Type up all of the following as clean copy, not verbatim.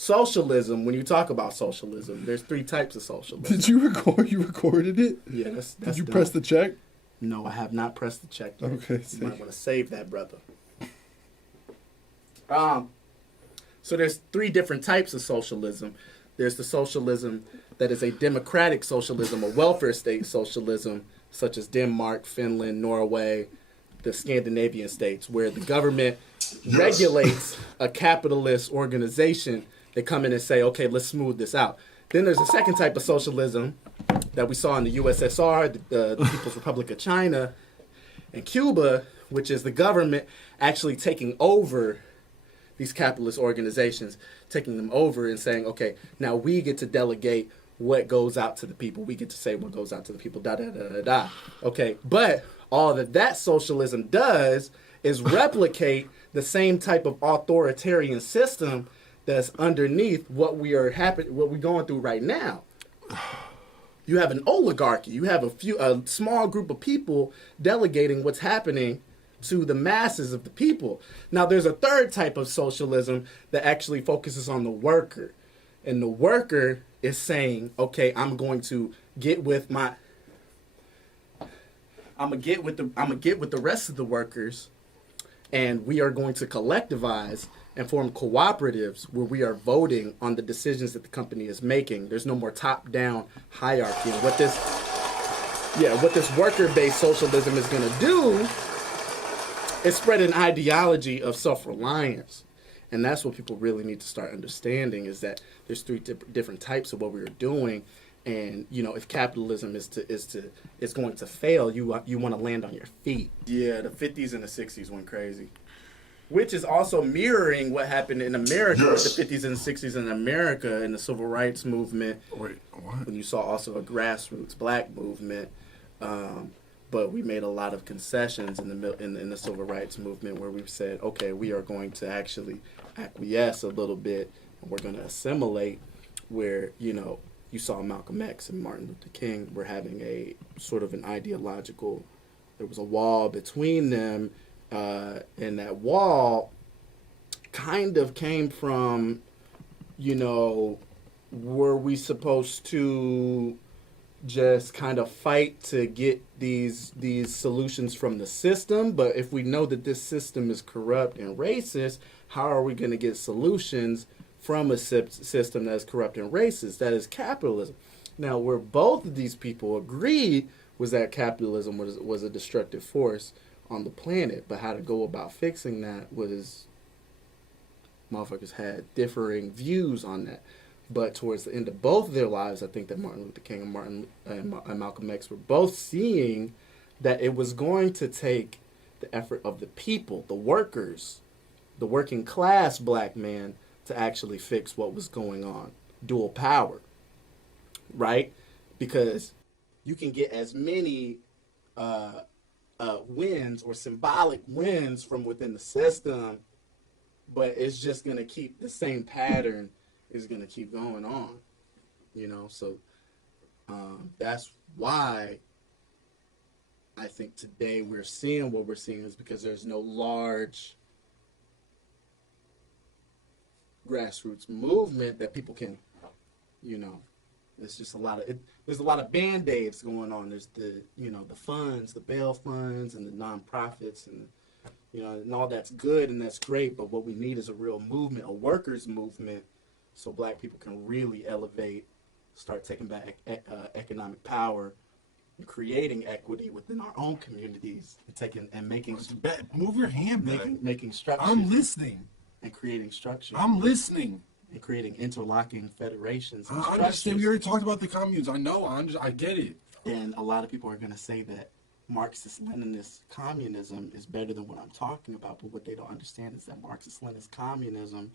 socialism, when you talk about socialism, there's three types of socialism. Did you record? You recorded it? Yeah, that's Did you done. press the check? No, I have not pressed the check yet. Okay, You might want to save that, brother. So there's three different types of socialism. There's the socialism that is a democratic socialism, a welfare state socialism, such as Denmark, Finland, Norway, the Scandinavian states, where the government regulates a capitalist organization. They come in and say, okay, let's smooth this out. Then there's a second type of socialism that we saw in the USSR, the People's Republic of China, and Cuba, which is the government actually taking over these capitalist organizations, taking them over and saying, okay, now we get to delegate what goes out to the people. We get to say what goes out to the people, da, da, da, da, da. Okay, but all that socialism does is replicate the same type of authoritarian system that's underneath what we're going through right now. You have an oligarchy. You have a small group of people delegating what's happening to the masses of the people. Now, there's a third type of socialism that actually focuses on the worker. And the worker is saying, okay, I'm gonna get with the rest of the workers, and we are going to collectivize and form cooperatives where we are voting on the decisions that the company is making. There's no more top-down hierarchy. And what this worker-based socialism is going to do is spread an ideology of self-reliance. And that's what people really need to start understanding, is that there's three different types of what we are doing. And, you know, if capitalism is going to fail, you want to land on your feet. Yeah, the 50s and the 60s went crazy. Which is also mirroring what happened in America with the 50s and 60s in America in the civil rights movement. Wait, what? When you saw also a grassroots black movement. But we made a lot of concessions in the civil rights movement where we said, okay, we are going to actually acquiesce a little bit, and we're going to assimilate, where, you know, you saw Malcolm X and Martin Luther King were having a sort of an ideological, there was a wall between them, and that wall kind of came from, you know, were we supposed to just kind of fight to get these solutions from the system? But if we know that this system is corrupt and racist, how are we going to get solutions from a system that is corrupt and racist? That is capitalism. Now, where both of these people agreed was that capitalism was a destructive force on the planet, but how to go about fixing that was, motherfuckers had differing views on that. But towards the end of both of their lives, I think that Martin Luther King and Malcolm X were both seeing that it was going to take the effort of the people, the workers, the working class black man, to actually fix what was going on. Dual power, right? Because you can get as many wins or symbolic wins from within the system, but it's just going to keep the same pattern is going to keep going on, you know? So that's why I think today we're seeing what we're seeing, is because there's no large grassroots movement that people can, you know, there's just there's a lot of band-aids going on. There's the funds, the bail funds, and the nonprofits, and, you know, and all that's good and that's great, but what we need is a real movement, a workers' movement, so black people can really elevate, start taking back economic power, and creating equity within our own communities, and making move your hand back. making structures. I'm listening. And creating structures. I'm listening. And creating interlocking federations. And I understand. We already talked about the communes. I know. I get it. And a lot of people are going to say that Marxist-Leninist communism is better than what I'm talking about, but what they don't understand is that Marxist-Leninist communism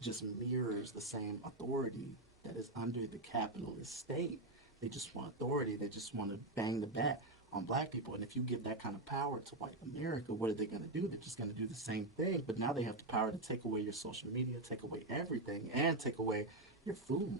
just mirrors the same authority that is under the capitalist state. They just want authority. They just want to bang the bat on black people. And if you give that kind of power to white America, what are they going to do? They're just going to do the same thing, but now they have the power to take away your social media, take away everything, and take away your food.